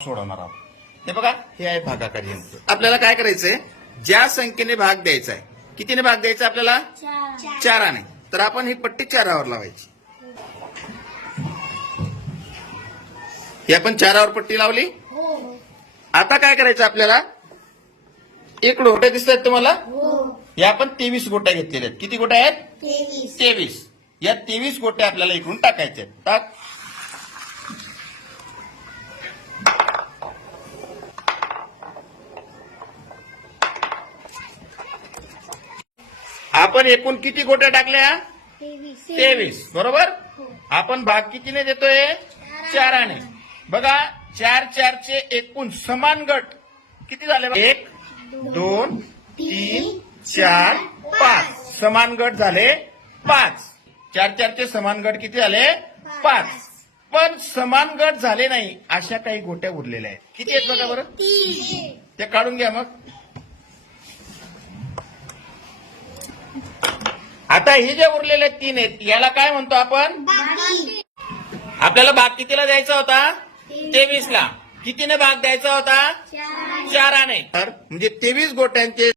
सोडवणार आहोत। हे बघा, हे आहे भागाकारी यंत्र। आपल्याला काय करायचंय, ज्या संख्येने भाग द्यायचा आहे, कितीने भाग द्यायचा आपल्याला, 4ने, तर आपण ही पट्टी 4वर लावायची। ही आपण 4वर पट्टी लावली। आता काय करायचं आपल्याला, एक गोट्या दिसत आहेत तुम्हाला, या आपण 23 गोट्या घेतलेल्या आहेत। किती गोट्या आहेत, 23। या 23 गोट्या आपल्याला इकडून टाकायच्या आहेत। टाक। आपण एकूण किती गोट्या टाकल्या, 23, बरोबर। आपण भाग कितीने देतोय, 4ने। बघा, 4 4चे एकूण समान गट किती झाले, 1 2 3 4 5 समान गट झाले 5। 4 4चे समान गट किती झाले, 5। पण समान गट झाले नाही अशा काही गोट्या उरलेल्या आहेत। किती आहेत बघा बरं, ते काढून घ्या। मग आता हे जे उरलेले 3 आहेत, याला काय म्हणतो आपण, आपल्याला भाग कितीला द्यायचा होता, 23ला। कितीने भाग द्यायचा होता, 4ने। तर म्हणजे 23 गोट्यांचे